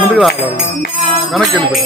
ముందుకు రావాలి వెనక్కి వెళ్ళిపోయి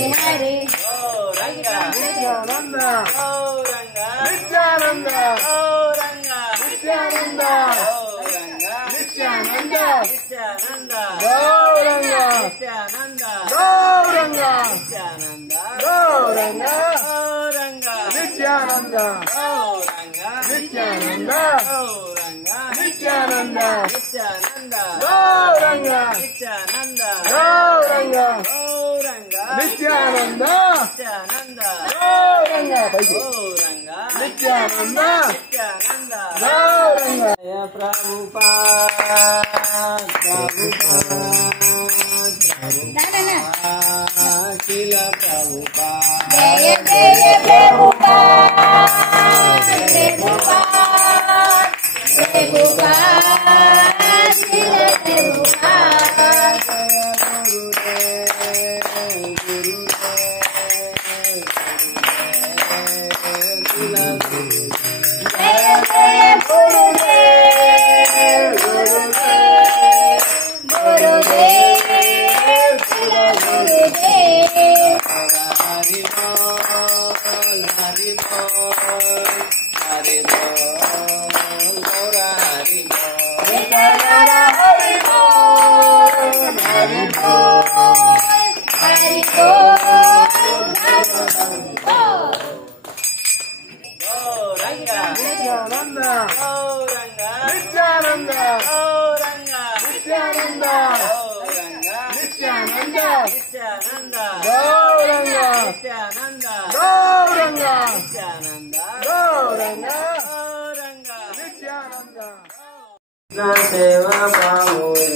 సేవ పావురే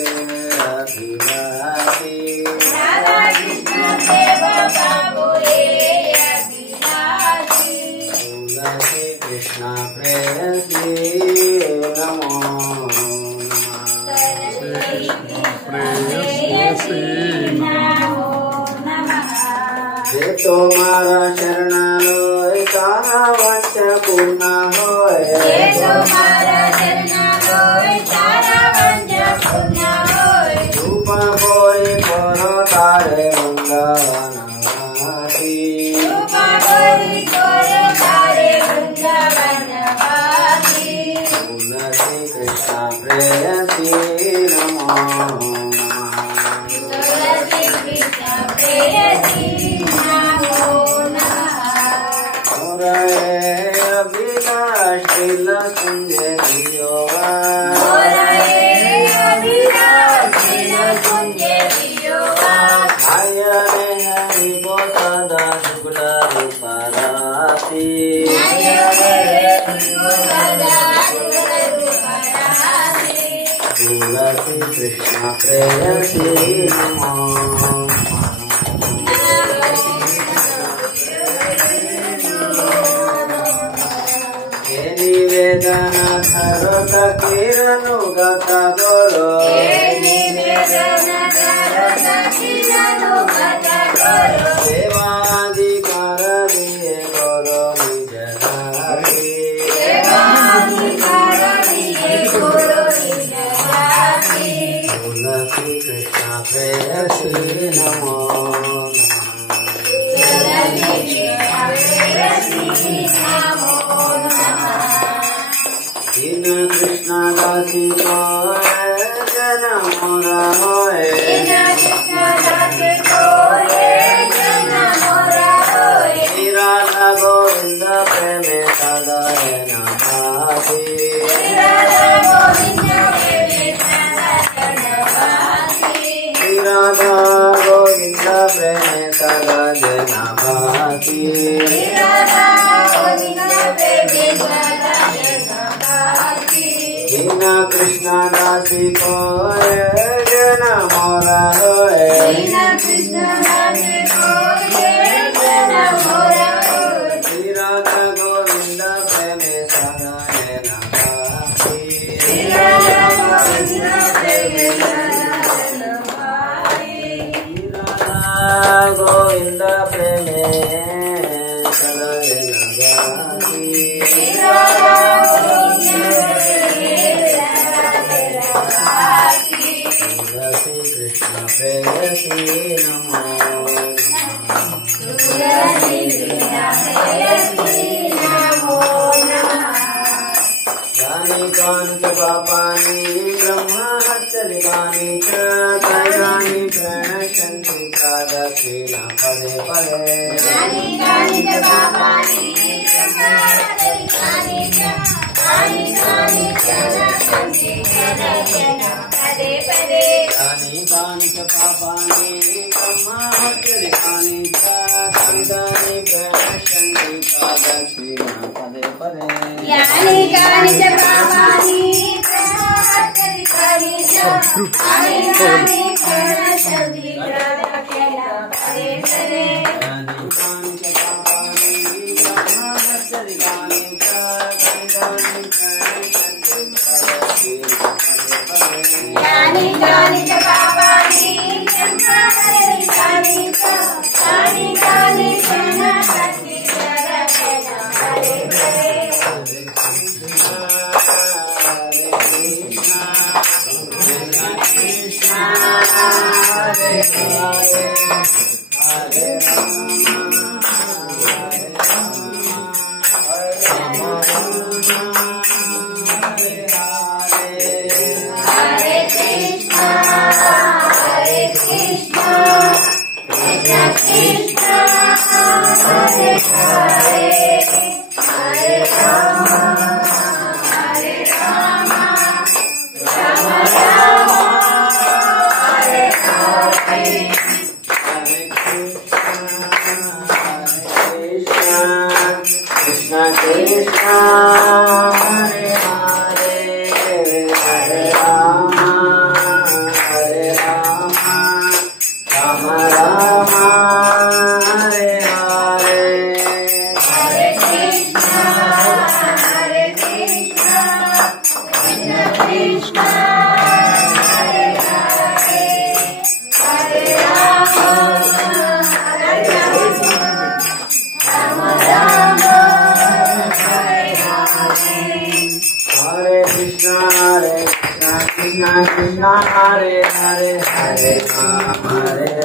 అభిలాషి తులసి కృష్ణ ప్రేయసి నమో तुम्हारा शरणालो सारा वंश पूर्ण होए रूप कोई करो तारे वृंदावनवासी तुलसी कृष्ण प्रेयसी नमो तुलसी कृष्ण प्रेयसी नमो निवेदन धरत किरनुगत गुरु सेवाधिकार दिए गुरु निज दासी तुलसी कृष्ण प्रेयसी नमो कृष्ण दासी को जन्म होए राधा गोविंद प्रेम सदाय नमासी जनवासी दीना कृष्ण दासी को जन मोरा होए श्री राधा गोविंद प्रेम सदा जनवासी गोविंद प्रेम सदा जनवासी कृष्ण प्रेयसी नमो यानि कानि च पापानि ब्रह्महत्यदिकानि च त्रयाणि प्रणश्यन्ति प्रादक्षिणा पदे पदे यानि कानि च पापानि ब्रह्महत्यदिकानि च त्रयाणि प्रणश्यन्ति प्रादक्षिणा पदे पदे यानि कानि च पापानि ब्रह्महत्यदिकानि च त्रयाणि प्रणश्यन्ति प्रादक्षिणा पदे पदे यानि कानि च पापानि ब्रह्महत्यदिकानि च त्रयाणि प्रणश्यन्ति प्रादक्षिणा पदे पदे यानि कानि च पापानि ब्रह्महत्यदिकानि च त्रयाणि प्रणश्यन्ति प्रादक्षिणा पदे पदे Krishna Hare Hare Hare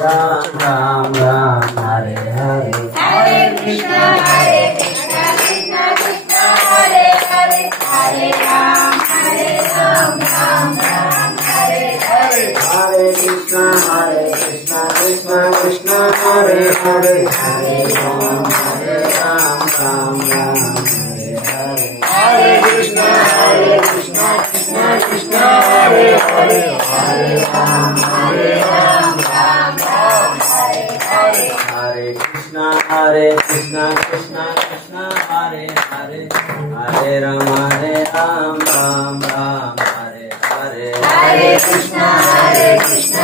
Ram Ram Ram Hare Hare Hare Krishna Krishna Krishna Hare Hare Hare Ram Ram Ram Hare Hare Hare Krishna Krishna Krishna Hare Hare Hare Ram Ram Ram Hare Hare Hare Krishna Krishna Krishna Hare Hare Hare Ram Ram Hare Hare Hare Krishna Krishna Krishna Hare Hare Hare Ram Ram Hare Hare Hare Krishna Krishna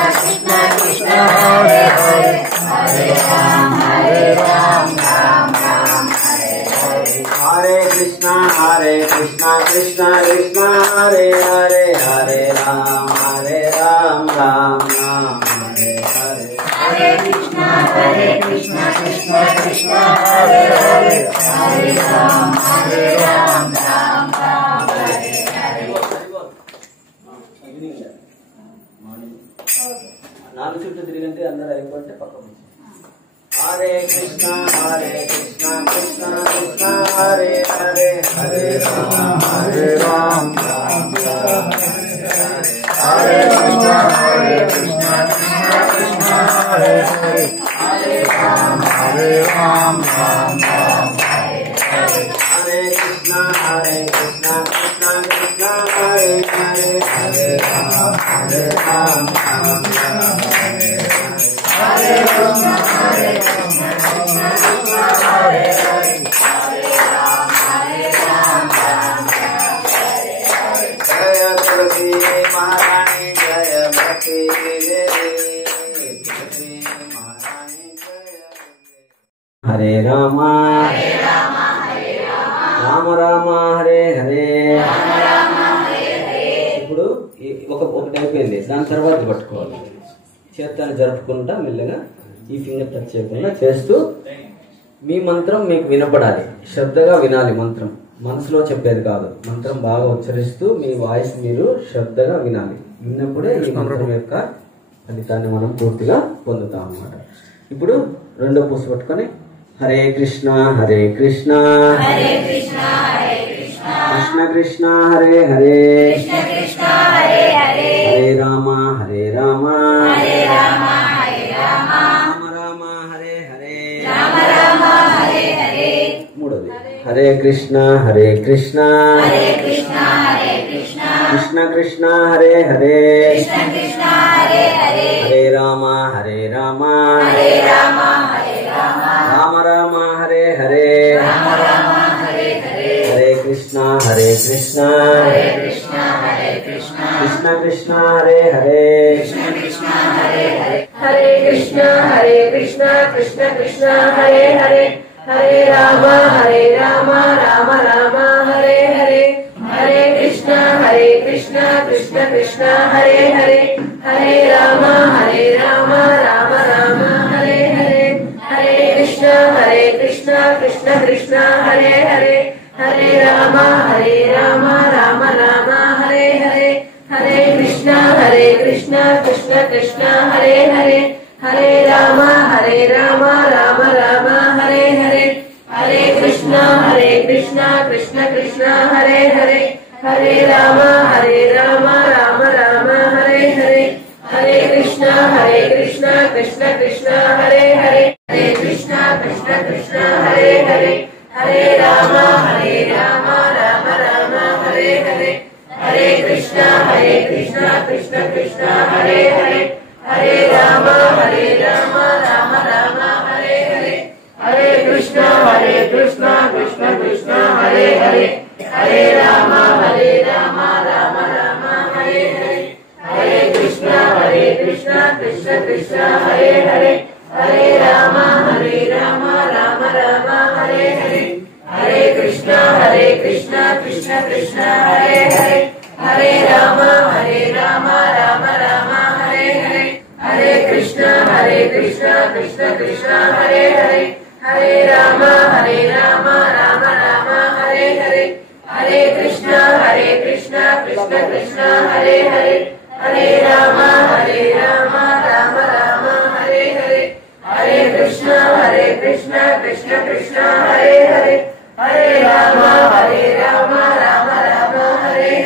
Krishna Hare Hare Hare Ram Ram Hare Hare Hare Krishna Krishna Krishna Hare Hare Hare Ram Ram Hare Hare Hare Krishna Krishna Krishna Hare Hare Hare Ram Hare Hare 4 చుట్టూ తిరిగింటే అందరూ అయిపోతే పక్కన Hare Krishna Krishna Krishna Hare Hare Hare Ram Ram Hare Hare Hare Krishna Krishna Krishna Hare Hare Hare Ram Ram Hare Hare Hare Krishna Krishna Krishna Krishna Hare Hare Hare Rama Hare Rama Rama Hare Hare Krishna Hare Krishna Krishna Krishna Hare Hare Hare Rama Hare Rama Rama Hare Hare Jaya Tulsi Maharani Jaya Bhakti Devi Tulsi Maharani Jaya Hare Rama Rama Rama Hare Hare ఇప్పుడు ఒకటి అయిపోయింది. దాని తర్వాత పట్టుకోవాలి. చేతాన్ని జరుపుకుంటా మెల్లగా ఈ finger touch చేయకుండా చేస్తూ మీ మంత్రం మీకు వినపడాలి. శ్రద్ధగా వినాలి. మంత్రం మనసులో చెప్పేది కాదు. మంత్రం బాగా ఉచ్చరిస్తూ మీ వాయిస్ మీరు శ్రద్ధగా వినాలి. విన్నప్పుడే ఈ మంత్రం యొక్క ఫలితాన్ని మనం పూర్తిగా పొందుతాం అన్నమాట. ఇప్పుడు రెండో పూస పట్టుకొని హరే కృష్ణ కృష్ణ కృష్ణ కృష్ణ హరే హరే హరే రామ రామ రామ హరే హరే. మూడోది హరే కృష్ణ కృష్ణ కృష్ణ హరే హరే హరే రామ రామ రామ రామ హరే హరే. హరే కృష్ణ కృష్ణ కృష్ణ కృష్ణ హరే హరే హరే కృష్ణ కృష్ణ కృష్ణ హరే హరే హరే రామ రామ రామ హరే హరే. హరే కృష్ణ కృష్ణ కృష్ణ హరే హరే హరే రామ రామ రామ హరే హరే. హరే కృష్ణ కృష్ణ కృష్ణ హరే హరే హరే రామ రామ రామ హరే హరే. హరే కృష్ణ కృష్ణ కృష్ణ హరే హరే హరే రామ రామ రామ హరే హరే. హరే కృష్ణ కృష్ణ కృష్ణ హరే హరే హరే రామ రామ రామ హరే హరే. హరే కృష్ణ కృష్ణ కృష్ణ హరే హరే హరే కృష్ణ కృష్ణ హరే హరే హరే రామ రామ రామ హరే హరే. హరే కృష్ణ కృష్ణ కృష్ణ హరే హరే హరే రామ రామ రామ హరే హరే. హరే కృష్ణ కృష్ణ కృష్ణ హరే హరే హరే రామ రామ రామ హరే హరే. హరే కృష్ణ కృష్ణ కృష్ణ హరే హరే హరే రామ రామ రామ హరే హరే. హరే కృష్ణ కృష్ణ కృష్ణ హరే హరే హరే రామ రామ రామ హరే హరే. హరే కృష్ణ కృష్ణ కృష్ణ హరే హరే హరే రామ రామ రామ హరే హరే. హరే కృష్ణ కృష్ణ కృష్ణ హరే హరే హరే రామ రామ రామ హరే హరే. హరే కృష్ణ కృష్ణ కృష్ణ హరే హరే హరే రామ రామ రామ హరే హరే.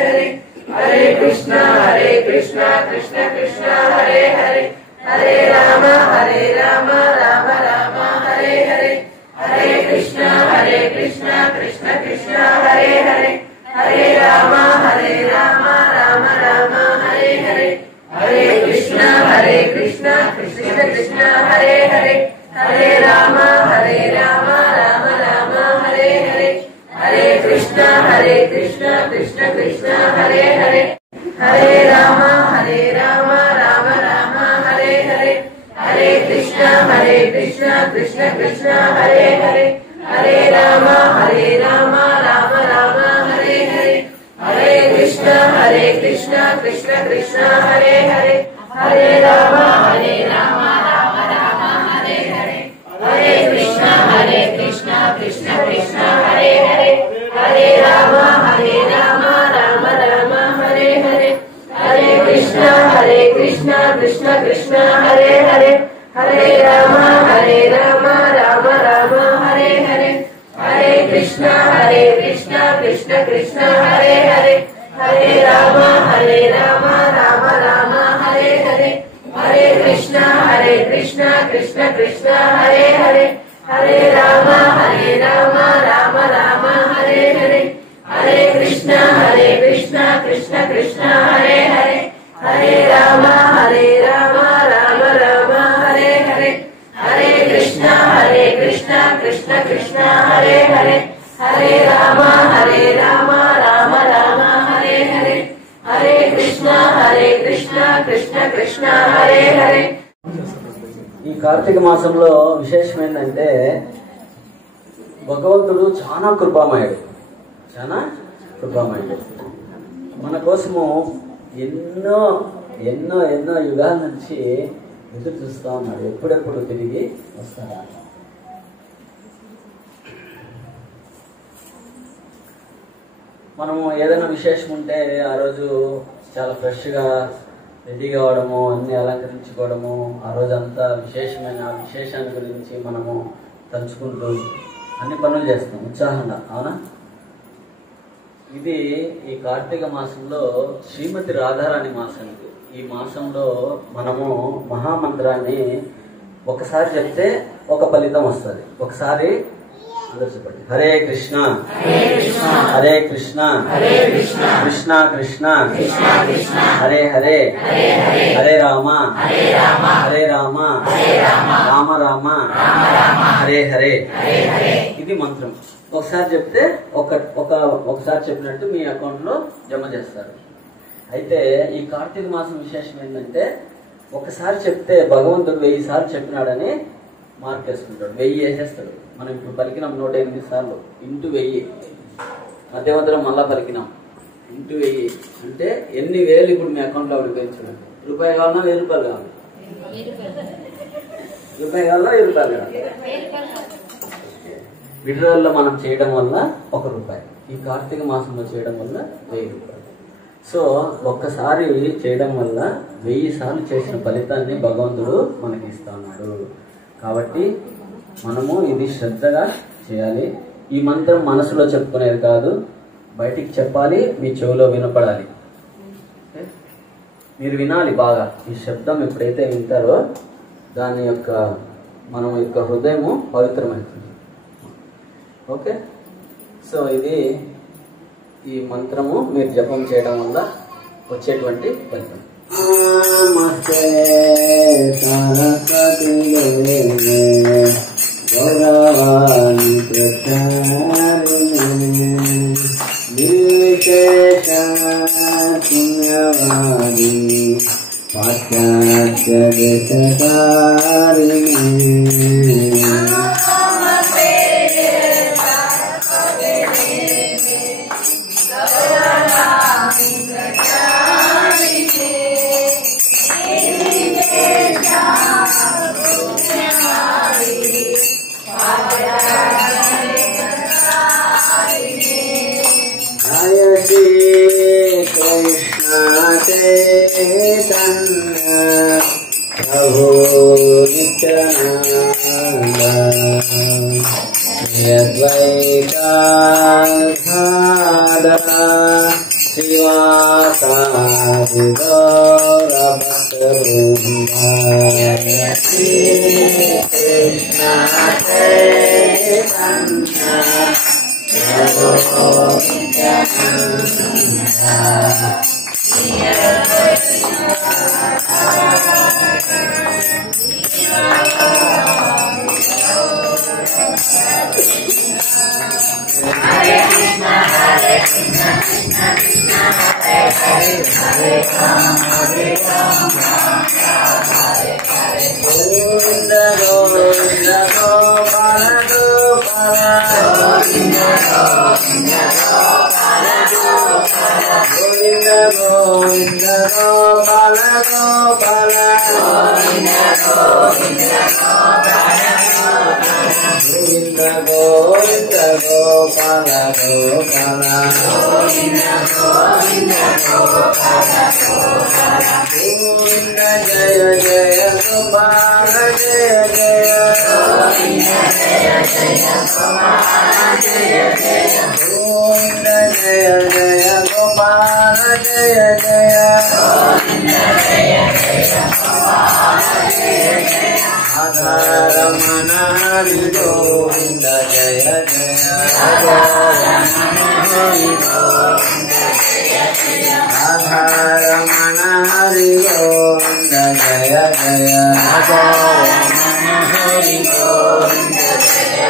హరే కృష్ణ కృష్ణ కృష్ణ హరే హరే హరే రామ రామ రామ హరే హరే. హరే కృష్ణ కృష్ణ కృష్ణ హరే హరే హరే రామ రామ రామ హరే హరే. హరే కృష్ణ కృష్ణ కృష్ణ హరే హరే హరే రామ రామ రామ హరే హరే. హరే కృష్ణ కృష్ణ కృష్ణ హరే హరే హరే రామ రామ రామ హరే హరే. హరే కృష్ణ కృష్ణ కృష్ణ హరే హరే హరే రామ రామ రామ హరే హరే. హరే కృష్ణ కృష్ణ కృష్ణ హరే హరే హరే రామ రామ రామ హరే హరే. హరే కృష్ణ కృష్ణ కృష్ణ హరే హరే హరే రామ రామ రామ హరే హరే. హరే కృష్ణ కృష్ణ కృష్ణ హరే హరే హరే రామ రామ రామ హరే హరే. హరే కృష్ణ కృష్ణ కృష్ణ హరే హరే హరే రామ రామ రామ హరే హరే. హరే కృష్ణ కృష్ణ కృష్ణ హరే హరే హరే రామ రామ రామ హరే హరే. హరే కృష్ణ कृष्ण कृष्ण कृष्ण हरे हरे हरे राम राम राम हरे हरे हरे कृष्ण कृष्ण कृष्ण हरे हरे हरे राम राम राम हरे हरे हरे कृष्ण कृष्ण कृष्ण हरे हरे। ఈ కార్తీక మాసంలో విశేషం ఏంటంటే భగవంతుడు చాలా కృపామయుడు, చాలా కృపామయుడు. మన కోసము ఎన్నో ఎన్నో ఎన్నో యుగాల నుంచి ఎదురు చూస్తూ ఉన్నాడు, ఎప్పుడెప్పుడు తిరిగి వస్తాడా. మనము ఏదైనా విశేషం ఉంటే ఆ రోజు చాలా ఫ్రెష్గా రెడీ కావడము, అన్ని అలంకరించుకోవడము, ఆ రోజంతా విశేషమైన విశేషాన్ని గురించి మనము తలుచుకుంటూ అన్ని పనులు చేస్తాం ఉత్సాహంగా, అవునా. ఇది ఈ కార్తీక మాసంలో శ్రీమతి రాధారాణి మాసం. ఈ మాసంలో మనము మహామంత్రాన్ని ఒకసారి చెప్తే ఒక ఫలితం వస్తుంది. ఒకసారి అందరూ చెప్పండి, హరే కృష్ణ హరే కృష్ణ కృష్ణ కృష్ణ హరే హరే హరే రామ హరే రామ రామ రామ హరే హరే. ఇది మంత్రం. ఒకసారి చెప్తే ఒకసారి చెప్పినట్టు మీ అకౌంట్ లో జమ చేస్తారు. అయితే ఈ కార్తీక మాసం విశేషం ఏంటంటే ఒకసారి చెప్తే భగవంతుడు 1000 సార్లు చెప్పినాడని మార్క్ వేసుకుంటాడు, 1000 వేసేస్తాడు. మనం ఇప్పుడు పలికినాం 108 సార్లు ఇంటూ 1000, మధ్యమధ్యలో మళ్ళా పలికినాం ఇంటూ 1000 అంటే ఎన్ని వేలు ఇప్పుడు మీ అకౌంట్ లో చూడండి. రూపాయి కావాలన్నా 1000 రూపాయలు కావాలి, రూపాయి కావాలన్నా 1000 రూపాయలు కావాలి. విడ్రాల్లో మనం చేయడం వల్ల 1 రూపాయి, ఈ కార్తీక మాసంలో చేయడం వల్ల 1000 రూపాయలు. సో ఒక్కసారి చేయడం వల్ల 1000 సార్లు చేసిన ఫలితాన్ని భగవంతుడు మనకి ఇస్తా ఉన్నాడు. కాబట్టి మనము ఇది శ్రద్ధగా చేయాలి. ఈ మంత్రం మనసులో చెప్పుకునేది కాదు, బయటికి చెప్పాలి, మీ చెవిలో వినపడాలి. మీరు వినాలి బాగా. ఈ శబ్దం ఎప్పుడైతే వింటారో దాని యొక్క మనం యొక్క హృదయము పవిత్రమవుతుంది. ఓకే, సో ఇది ఈ మంత్రము మీరు జపం చేయడం వల్ల వచ్చేటువంటి ఫలితం. నమస్తే సరస్వతి గౌరవాణి ప్రచారిణి నిర్విశేష పుణ్యవాది పాశ్చాత్య దేశకారిణి प्रभु नित्यानंद यद्वैताधारा श्रीवासादि गौरभक्तवृन्दा श्री कृष्ण चैतन्य प्रभु Nityanand Govinda Jaya Jaya Radha Rama Hare Govinda जय राधा रमण हरि गोविंद जय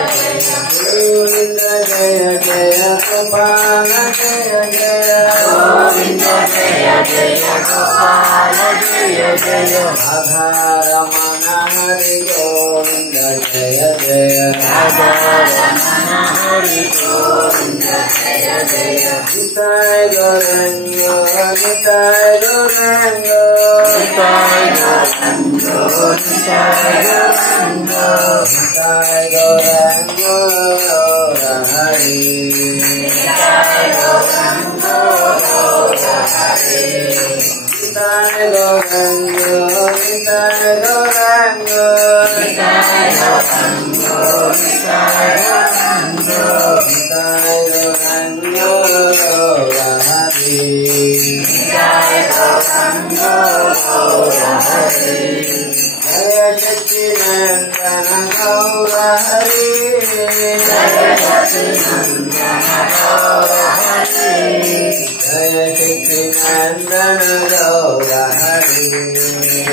गोविंद जय जय गोपाल जय जय गोविंद जय जय गोपाल जय जय राधा रमण हरि गोविंद जय जय राधा रमण हरि गोविंद जय जय निताय गौरंग निताय गौरंग निताय गौरंग निताय गौरंग निताय गौरंग हरि निताय गौरंग हरि निताय गौरंग निताय गौरंग निताय गौरंग निताय गौरंग निताय गौरंग हरि निताय गौरंग हरि जय सच्चिदानंद गौर हरि जय सच्चिदानंद गौर हरि जय सच्चिदानंद गौर हरि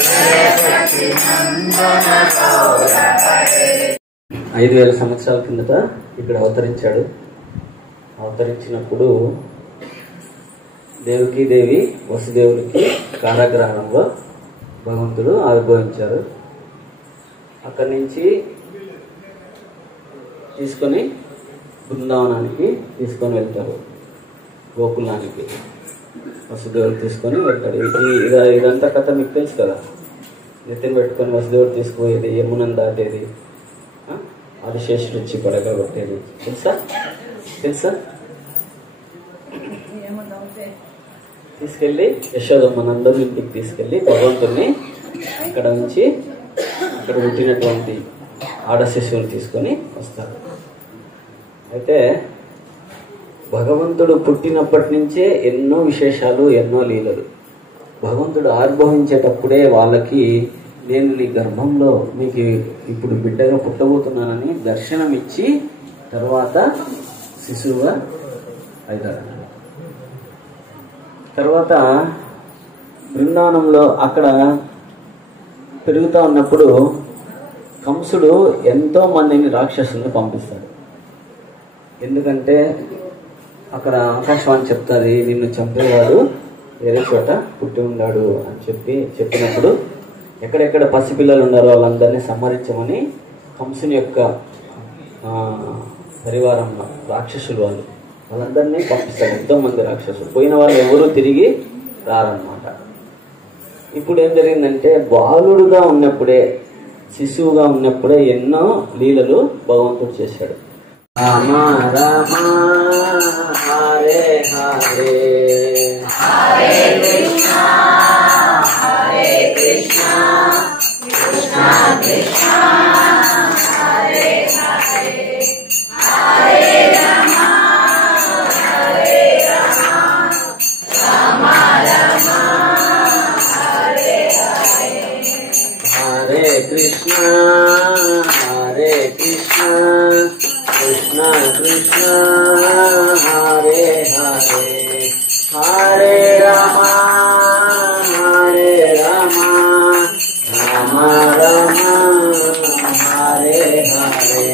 जय सच्चिदानंद गौर हरि 5000 సంవత్సరాల కిందట ఇక్కడ అవతరించాడు. అవతరించినప్పుడు దేవకీ దేవి వసుదేవుడికి కారాగ్రహణంలో భగవంతుడు ఆవిర్భవించారు. అక్కడి నుంచి తీసుకొని బృందావనానికి తీసుకొని వెళ్తారు. గోకులానికి వసుదేవుడు తీసుకొని వెళ్తాడు. ఇదంతా కథ మీకు తెలుసు కదా. నెత్తిని పెట్టుకొని వసుదేవుడు తీసుకుపోయేది, యమునను దాటేది, ఆదిశేషుడు వచ్చి పడగొట్టేది తెలుసా? తీసుకెళ్ళి యశోదమ్మనందరూ ఇంటికి తీసుకెళ్ళి భగవంతుడిని అక్కడ ఉంచి అక్కడ పుట్టినటువంటి ఆడ శిశువుని తీసుకొని వస్తారు. అయితే భగవంతుడు పుట్టినప్పటి నుంచే ఎన్నో విశేషాలు, ఎన్నో లీలలు. భగవంతుడు ఆవిర్భవించేటప్పుడే వాళ్ళకి నేను నీ గర్భంలో మీకు ఇప్పుడు బిడ్డగా పుట్టబోతున్నానని దర్శనం ఇచ్చి తర్వాత శిశువుగా అవుతాడు. తర్వాత బృందావనంలో అక్కడ పెరుగుతూ ఉన్నప్పుడు కంసుడు ఎంతో మందిని రాక్షసుల్ని పంపిస్తాడు. ఎందుకంటే అక్కడ ఆకాశవాణి చెప్తాది, నిన్ను చంపేవాడు వేరే చోట పుట్టి ఉన్నాడు అని చెప్పినప్పుడు ఎక్కడెక్కడ పసిపిల్లలు ఉన్నారో వాళ్ళందరినీ సంహరించమని కంసుని యొక్క పరివారంలో రాక్షసులు వాళ్ళందరినీ పంపిస్తారు. ఎంతో మంది రాక్షసులు. పోయిన వాళ్ళు ఎవరూ తిరిగి రారన్నమాట. ఇప్పుడు ఏం జరిగిందంటే బాలుడుగా ఉన్నప్పుడే, శిశువుగా ఉన్నప్పుడే ఎన్నో లీలలు భగవంతుడు చేశాడు. Rama Rama Hare Hare Hare Krishna Hare Krishna Krishna Krishna Hare Hare Hare Rama Hare Rama Rama Rama Hare Hare Hare Krishna Hare Krishna Krishna Krishna Hare Hare Hare Rama Hare Rama Rama Rama Hare Hare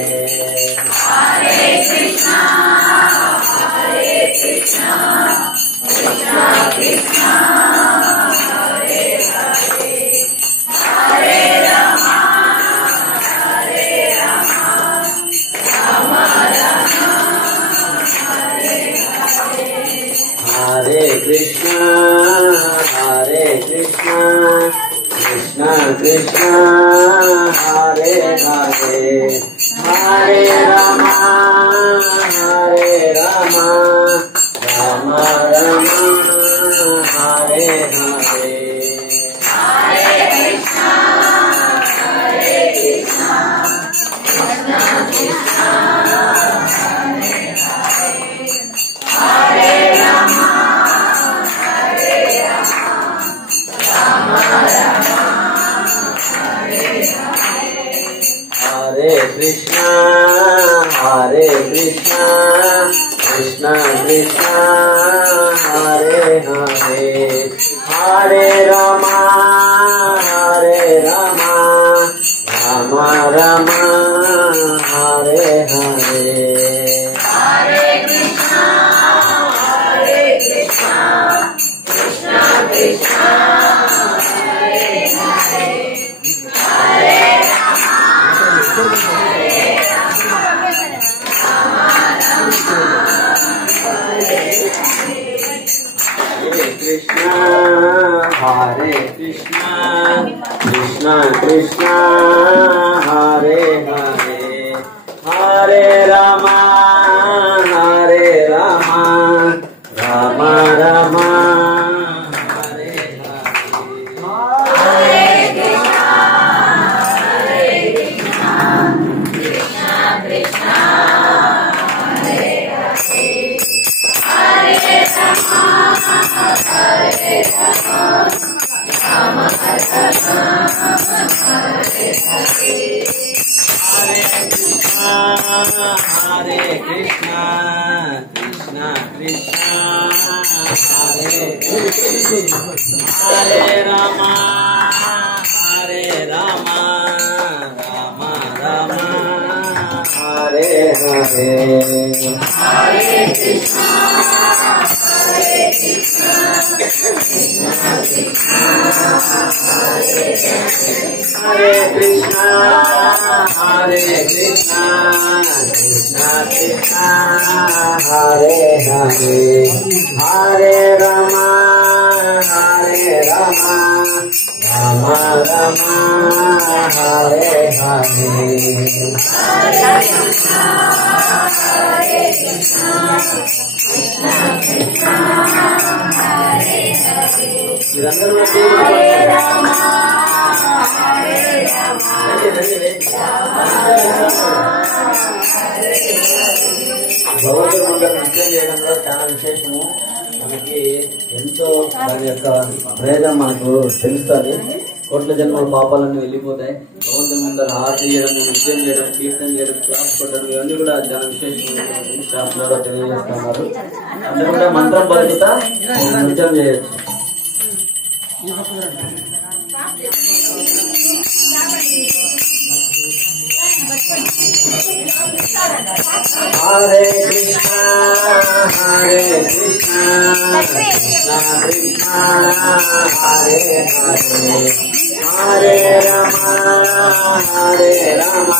Hare Krishna Hare Krishna Krishna Krishna Hare Hare Hare Rama Hare Rama Rama Rama Hare Hare Hare Krishna Hare Krishna Krishna Krishna Hare Hare Hare Rama Hare Rama Rama Rama Hare Hare Hare Krishna Hare Krishna Krishna Krishna Hare Hare Hare Rama Hare Rama Rama Rama Hare Hare Hare Krishna Hare Krishna Krishna Krishna Hare Hare Hare Krishna Hare Hare Hare Rama Hare Rama Rama Rama Hare Hare Krishna Hare Krishna Krishna Krishna Hare Hare Hare Rama Hare Rama Rama Rama Hare Hare Hare Krishna Hare Krishna Krishna Krishna Hare Hare Hare Rama Hare Rama Rama Rama Hare Hare Hare Krishna Krishna Krishna Hare Hare Rama Hare Rama Rama Rama Hare Hare Hare Krishna Hare Krishna Krishna Krishna Hare Hare Krishna Hare Krishna Krishna Krishna Hare Hare Hare Rama Hare Rama Rama Rama Hare Hare Hare Krishna Hare Krishna Krishna Krishna Hare Hare మీరందరూ Hare Rama Hare Rama భగవంతుడు మనకు నిత్యం చేయడంలో చాలా విశేషము. మనకి ఎంతో దాని యొక్క ప్రయోజనం మనకు తెలుస్తుంది. కోట్ల జన్మల పాపాలన్నీ వెళ్ళిపోతాయి. భగవంతుని ముందర హారతి చేయడం, నిత్యం చేయడం, కీర్తన చేయడం, క్లాస్ కొట్టడం ఇవన్నీ కూడా చాలా విశేషం శాస్త్రంలో తెలియజేస్తున్నారు. అందరూ కూడా మంత్రం పలుకుతా నృత్యం చేయొచ్చు. Hare Krishna, Hare Krishna, Krishna Krishna, Hare Hare, Hare Rama, Hare Rama,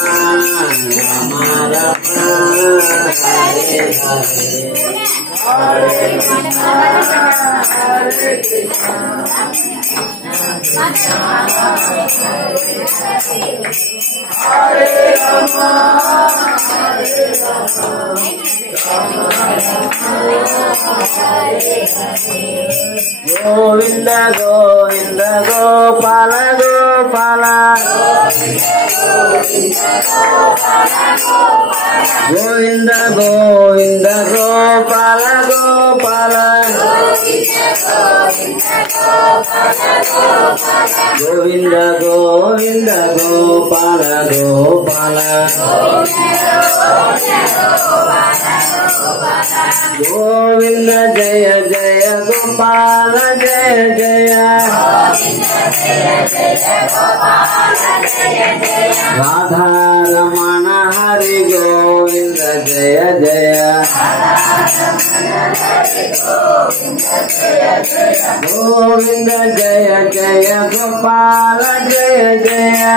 Rama Rama, Hare Hare, Hare Krishna, Hare Krishna, Hare Rama, Hare Rama, Govinda Govinda Gopala Gopala, Govinda Govinda Gopala Gopala, Govinda Govinda Gopala Gopala, Govinda Jaya Jaya Gopala Jaya Jaya, Radha Ramana Hari Govinda Jaya Jaya, Govinda Jaya Jaya Gopala Jaya Jaya,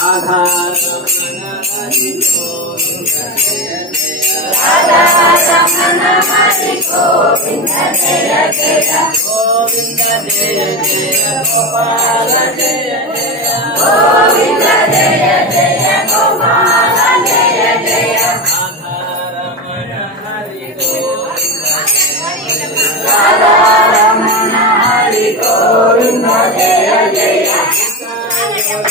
Radha Ramana Hari Govinda Jaya Jaya, Radha Ramana Hari Govinda Jaya Jaya, Govinda Jaya Jaya Gopala Jaya Jaya, Govinda Jaya Jaya Gopala Jaya Jaya, Radha Ramana Hari Govinda Jaya Jaya, Radha Ramana Hari Govinda Jaya Jaya, Jaya